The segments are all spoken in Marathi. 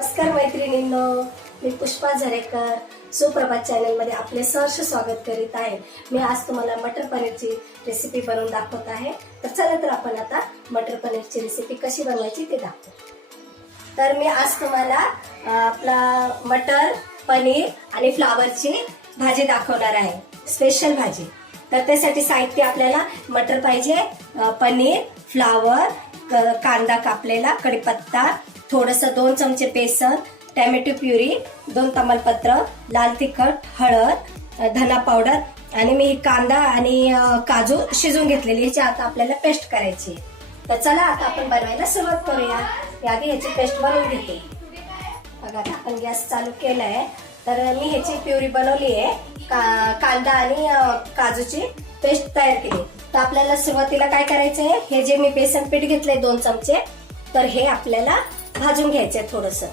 नमस्कार मैत्रिणींनो मी पुष्पा झरेकर सुप्रभात चॅनलमध्ये आपले सहर्ष स्वागत करीत आहे. मी आज तुम्हाला मटर पनीरची रेसिपी बनवून दाखवत आहे. तर चला तर आपण आता मटर पनीरची रेसिपी कशी बनवायची ते दाखवू. तर मी आज तुम्हाला आपला मटर पनीर आणि फ्लावरची भाजी दाखवणार आहे. स्पेशल भाजी. तर त्यासाठी साहित्य आपल्याला मटर पाहिजे पनीर फ्लावर क- कांदा कापलेला कढीपत्ता थोडस दोन चमचे बेसन टॅमॅटो प्युरी दोन तमालपत्र लाल तिखट हळद धना पावडर आणि मी कांदा आणि काजू शिजून घेतलेली ह्याची आता आपल्याला पेस्ट करायची आहे. तर चला आता आपण बनवायला सुरुवात करूया. आधी ह्याची पेस्ट बनवून घेते. बघा आपण गॅस चालू केलाय. तर मी ह्याची प्युरी बनवली आहे. का, कांदा आणि काजूची पेस्ट तयार केली. तर आपल्याला सुरुवातीला काय करायचं आहे हे जे मी बेसन पीठ घेतलंय दोन चमचे तर हे आपल्याला भाजून घ्यायचंय थोडस.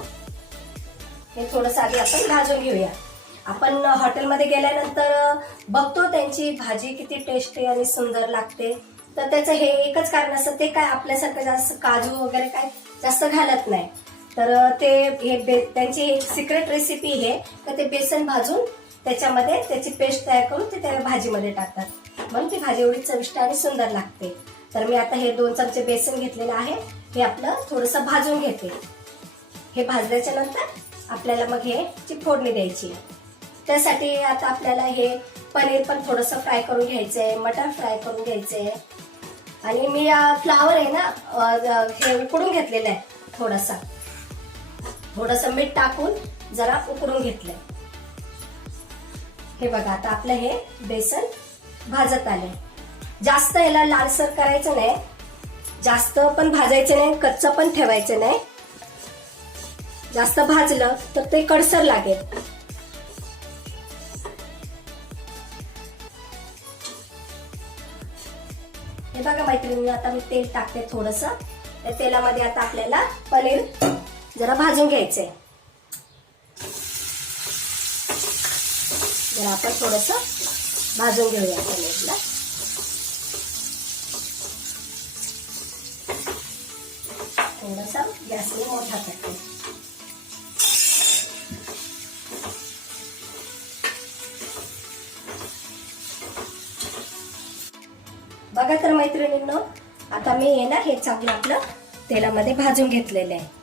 हे थोडस आधी आपण भाजून घेऊया. आपण हॉटेलमध्ये गेल्यानंतर बघतो त्यांची भाजी किती टेस्टी आणि सुंदर लागते. तर त्याचं हे एकच कारण असतं ते काय आपल्यासारखं जास्त काजू वगैरे काय जास्त घालत नाही. तर ते हे बे- त्यांची एक सिक्रेट रेसिपी हे तर ते बेसन भाजून त्याच्यामध्ये त्याची पेस्ट तयार करून ते त्या भाजीमध्ये टाकतात. म्हणून ती भाजी एवढी चविष्ट आणि सुंदर लागते. तर मी आता हे दोन चमचे बेसन घेतलेलं आहे. हे आपलं थोडंसं भाजून घेते. हे भाजल्याच्या नंतर आपल्याला मग हे ची फोडणी द्यायची. त्यासाठी आता आपल्याला हे पनीर पण थोडंसं फ्राय करून घ्यायचंय मटर फ्राय करून घ्यायचंय. आणि मी फ्लावर आहे ना हे उकडून घेतलेलं आहे थोडासा. थोडस मीठ टाकून जरा उकडून घेतलंय. हे बघा आता आपलं हे बेसन भाजत आले जास्त याला लालसर करायचं नाही. जास्त पण भाजायचं नाही कच्चं पण ठेवायचं नाही. जास्त भाजलं तर ते कडसर लागेल. हे बघा मैत्रिणी आता मी तेल टाकते थोडस. त्या तेलामध्ये आता आपल्याला पनीर जरा भाजून घ्यायचंय. जरा आपण थोडस भाजून घेऊया पनीरला. थोडासा गॅसने मोठा करते. बघा तर मैत्रिणींनो आता मी हे ना हे चांगलं आपलं तेलामध्ये भाजून घेतलेलं आहे.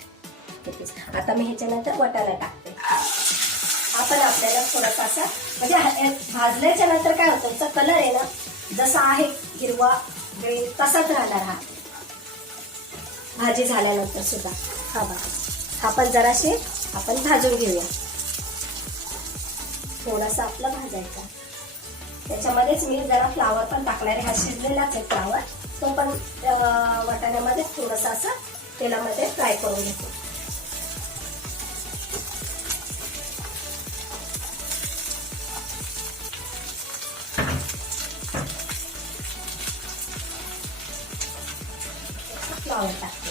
आता मी ह्याच्यानंतर वटाणा टाकते. आपण आपल्याला थोडासा असा म्हणजे भाजल्याच्या नंतर काय होतं कलर आहे ना जसा आहे हिरवा ग्रीन तसाच राहणार हा. भाजी झाल्यानंतर सुद्धा. हा बघा. हा पण जराशे आपण भाजून घेऊया. थोडासा आपला भाजायचा. त्याच्यामध्येच मी जरा फ्लावर पण टाकणार आहे. हा शिजलेलाच आहे फ्लावर तो पण वाटाण्यामध्ये थोडासा असं तेलामध्ये फ्राय करून घेतो. फ्लावर टाक.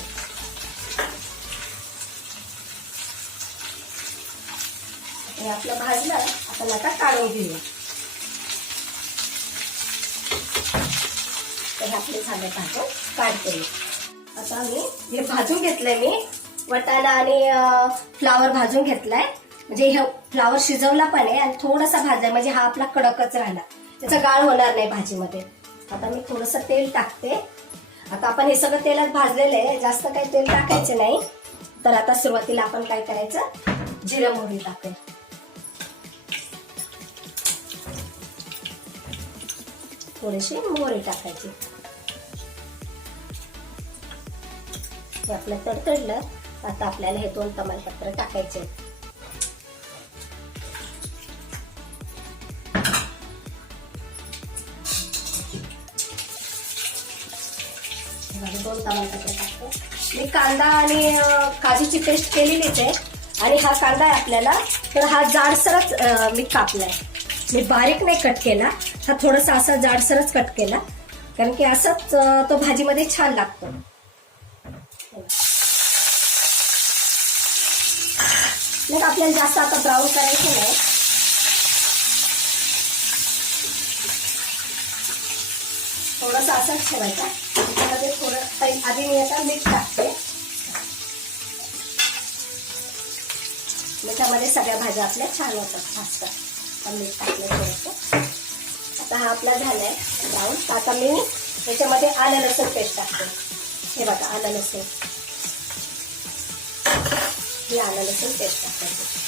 हे आपलं भाजलं आपण आता काढून घेऊया. तर हे आपले झाले भाजून काढते आता मी हे भाजून घेतलंय मी. वटाणा आणि फ्लावर भाजून घेतलाय. म्हणजे हे फ्लावर शिजवला पण आहे आणि थोडासा भाजलाय म्हणजे हा आपला कडकच राहिला त्याचा गाळ होणार नाही भाजीमध्ये. आता मी थोडस तेल टाकते. आता आपण हे सगळं तेलात भाजलेलं आहे. जास्त काही तेल टाकायचं नाही. तर आता सुरुवातीला आपण काय करायचं? जिरं मोहरी टाकायचं थोडीशी मोहरी टाकायची. हे आपलं तडतडलं आता आपल्याला हे दोन तमालपत्र टाकायचे. दोन तमालपत्र टाकतो. मी कांदा आणि काजूची पेस्ट केलेलीच आहे. आणि हा कांदा आहे आपल्याला तर हा जाडसरच मी कापलाय. मी बारीक नाही कट केला. हा थोडासा असा जाडसरच कट केला. कारण की असंच तो भाजीमध्ये छान लागतो. मग आपल्याला जास्त आता ब्राऊन करायचं नाही. थोडस असंच ठेवायचा. त्याच्यामध्ये थोडं आधी मी आता मीठ टाकते. मिठामध्ये सगळ्या भाज्या आपल्या छान होतात भाजतात. मीठ टाकलं थोडंसं आता हा आपला झालाय. ब्राऊन आता मी याच्यामध्ये आलं लसूण पेस्ट टाकते. हे बघा आलं लसूण ही आलं लसूण पेस्ट टाकायची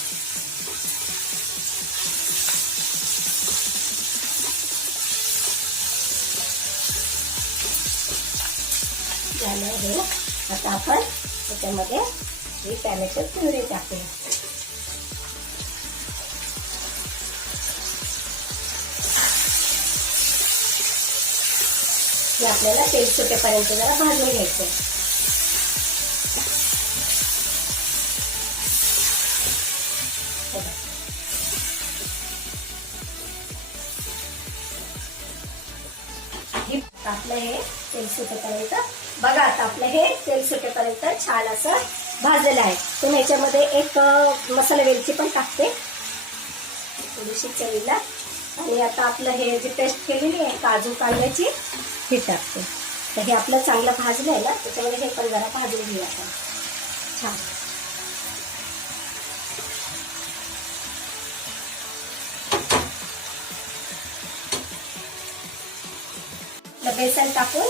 झालं हे. आता आपण त्याच्यामध्ये ही टॅमॅटो प्युरी टाकूया. हे आपल्याला तेल सुटेपर्यंत जरा भाजून घ्यायचं आहे आपलं हे तेल सुटेपर्यंत. बघा आता आपलं हे तेल सुटेपर्यंत छान असं भाजलेलं आहे. तर ह्याच्यामध्ये एक मसाला वेलची पण टाकते. थोडीशी चवीला. आणि आता आपलं हे जी पेस्ट केलेली आहे काजू कांद्याची हे टाकते. तर हे आपलं चांगलं भाजलं आहे ना त्याच्यामध्ये हे पण जरा भाजून घेऊया आपण. छान. बेसन टाकून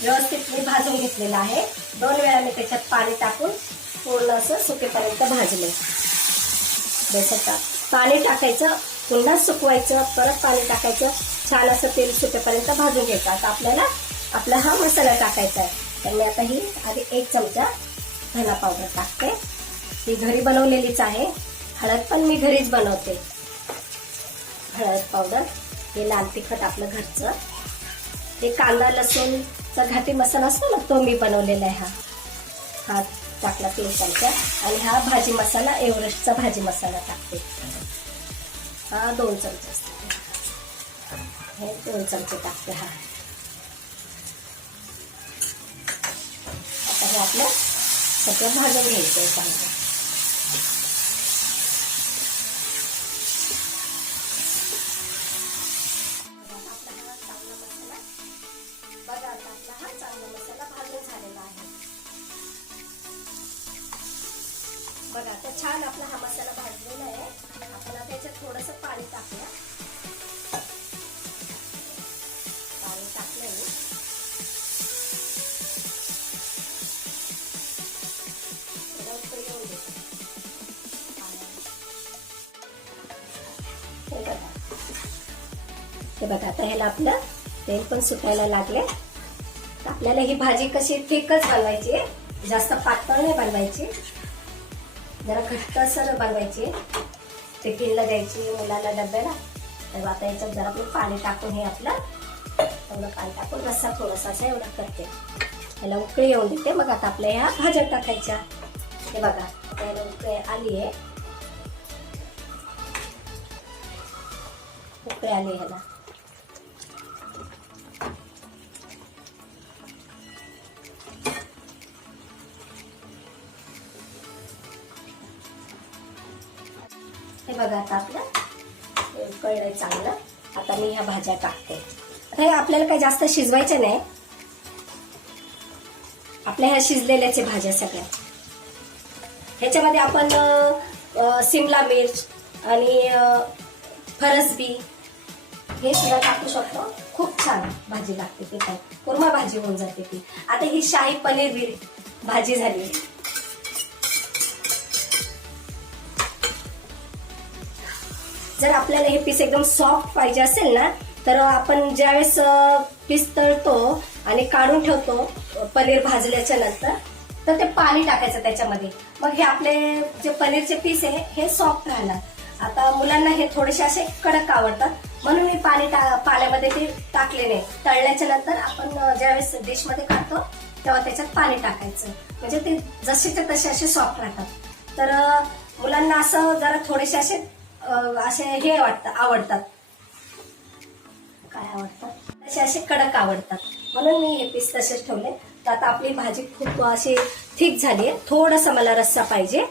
व्यवस्थित मी भाजून घेतलेलं आहे. दोन वेळा मी त्याच्यात पाणी टाकून पूर्ण असं सुकेपर्यंत भाजले. बेसन टाक पाणी टाकायचं पुन्हा सुकवायचं परत पाणी टाकायचं. छान असं तेल सुटेपर्यंत भाजून घ्यायचं. आता आपल्याला आपला हा मसाला टाकायचा आहे. तर मी आता ही आधी एक चमचा धना पावडर टाकते. ही घरी बनवलेलीच आहे. हळद पण मी घरीच बनवते. हळद पावडर हे लाल तिखट आपलं घरचं. ते कांदा लसूणचा घाटी मसाला असतो ना तो मी बनवलेला आहे हा. हा टाकला तीन चमचा आणि हा भाजी मसाला एव्हरेस्टचा भाजी मसाला टाकते. हा दोन चमचे असतात हे दोन चमचे टाकते हा. आता हे आपलं सगळं भाजून घ्यायचं आहे चांगलं. हा मसाला बघा आता हा झालेला आहे. छान आपला हा मसाला भाजलेला आहे. आपण आता याच्यात थोडस पाणी टाकूया. हे बघा आता ह्याला आपलं तेल पण सुटायला लागले तर आपल्याला ही भाजी कशी थिकच बनवायची जास्त पातळ नाही बनवायची. जरा घट्टसर बनवायची. टिफिनला द्यायची मुलाला डब्याला. तर आता याच्यात जरा पाणी टाकून हे आपलं एवढं पाणी टाकून रस्सा थोडासा असा एवढा करते. ह्याला उकळी येऊन देते. मग आता आपल्या ह्या भाज्या टाकायच्या. हे बघा त्याला उकळी आली आहे. उकळी आली ह्याला हे बघा आता आपलं कळलं चांगलं. आता मी ह्या भाज्या टाकते. आता हे आपल्याला काही जास्त शिजवायच्या नाही. आपल्या ह्या शिजलेल्याच भाज्या सगळ्या. ह्याच्यामध्ये आपण सिमला मिर्च आणि फरसबी हे सुद्धा टाकू शकतो. खूप छान भाजी लागते ते काय कुर्मा भाजी होऊन जाते ती. आता ही शाही पनीर भाजी झाली. जर आपल्याला हे पीस एकदम सॉफ्ट पाहिजे असेल ना तर आपण ज्यावेळेस पीस तळतो आणि काढून ठेवतो पनीर भाजल्याच्या नंतर तर ते पाणी टाकायचं त्याच्यामध्ये. मग हे आपले जे पनीरचे पीस आहे हे सॉफ्ट राहणार. आता मुलांना हे थोडेसे असे कडक आवडतात म्हणून मी पाणी टा पाण्यामध्ये ते टाकले नाही. तळल्याच्या नंतर आपण ज्यावेळेस डिशमध्ये काढतो तेव्हा त्याच्यात पाणी टाकायचं. म्हणजे ते जसेच्या तसे असे सॉफ्ट राहतात. तर मुलांना असं जरा थोडेसे असे असे हे वाटतं आवडतात. काय आवडतात? असे असे कडक आवडतात. म्हणून मी हे पीस तसेच ठेवले. तर आता आपली भाजी खूप अशी थिक झाली आहे. थोडासा मला रस्सा पाहिजे.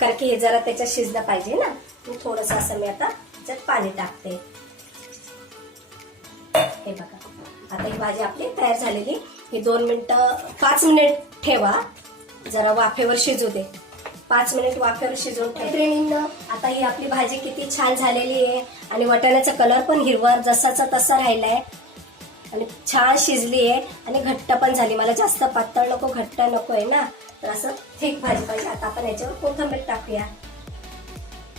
कारण की हे जरा त्याच्यात शिजलं पाहिजे ना. मी थोडंसं असं मी आता त्याच्यात पाणी टाकते. हे बघा. आता ही भाजी आपली तयार झालेली. ही दोन मिनटं पाच मिनिट ठेवा. जरा वाफेवर शिजू दे. पाच मिनिट वाफेवर शिजवून मैत्रिणींना आता ही आपली भाजी किती छान झालेली आहे. आणि वाटाण्याचा कलर पण हिरवा जसाचा तसा राहिलाय. आणि छान शिजली आहे. आणि घट्ट पण झाली. मला जास्त पातळ नको घट्ट नको आहे ना. तर असं थिक भाजी पाहिजे. आता आपण याच्यावर कोथंबीर टाकूया.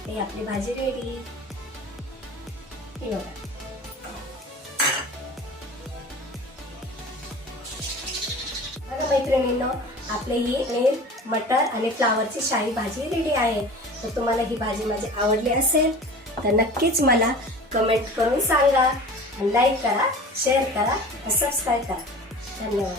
ही आपली भाजी रेडी ही बघा. बघा आपले ही मटर आणि फ्लावरची शाही भाजी रेडी आहे. तर तुम्हाला ही भाजी माझी आवडली असेल तर नक्कीच मला कमेंट करून सांगा. लाईक करा शेअर करा सबस्क्राईब करा. धन्यवाद.